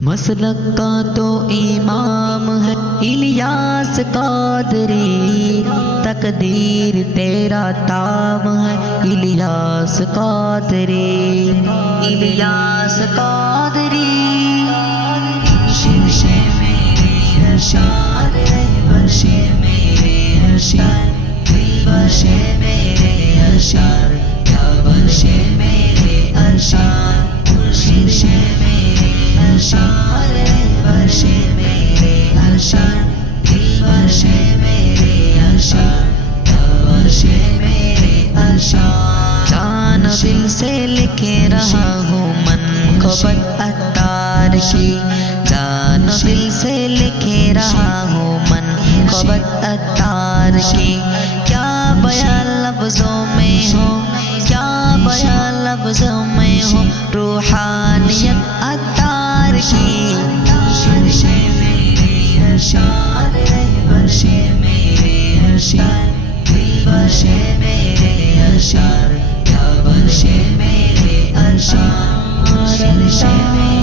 مسلک کا تو امام ہے الیاس قادری، تقدیر تیرا تام ہے الیاس قادری، الیاس قادری۔ بخش میرے ارشاد ہے، بخش میرے ارشاد، بخش میرے ارشاد، کیا بخش میرے ارشاد، بخش میرے ارشاد، بخش میرے ارشاد، بخش میرے ارشاد، بخش میرے ارشاد۔ جان و دل سے لکھ رہا ہوں منقبت عطار کی، جان و دل سے لکھ رہا ہوں منقبت عطار کی، کیا بیان لفظوں میں ہو، کیا بیان لفظوں میں ہو روحانیت عطار کی۔ بخش میرے ارشاد ہے، بخش میرے ارشاد، بخش میرے ارشاد، کیا بخش میرے ارشاد، بخش میرے